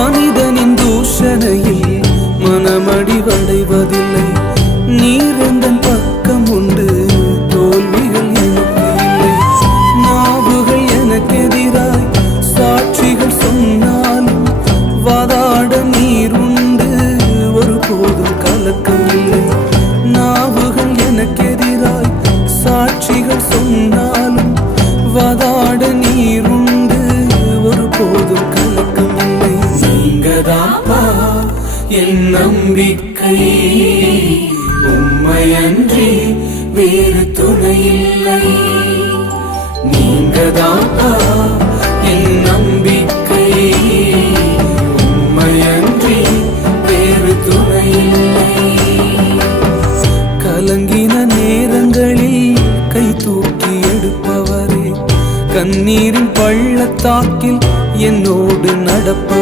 மனிதனின் தூஷணையில் மனமடிவடைவதில்லை. நீரெந்தன் பக்கம் உண்டு, தோல்விகள் எனக்கு இல்லை. நாவுகள் எனக்கெதிராய் சாட்சிகள் சொன்னாலும் வாதாட நீர் உண்டு, ஒருபோதும் கலக்கம் இல்லை. நாவுகள் எனக்கெதிராய் சாட்சிகள் சொன்னாலும் வாதாட நீர் உண்டு, ஒருபோதும் கலக்கம் இல்லை. நீங்கதாப்பா என் நம்பிக்கை, உம்மையன்றி வேறு துணையில்லை. நீங்கதாப்பா என் நம்பிக்கை, உம்மையன்றி வேறு துணையில்லை. கலங்கின நேரங்களில் கை தூக்கி எடுப்பவரே, கண்ணீரின் பள்ளத்தாக்கில் என்னோடு நடப்பவர்.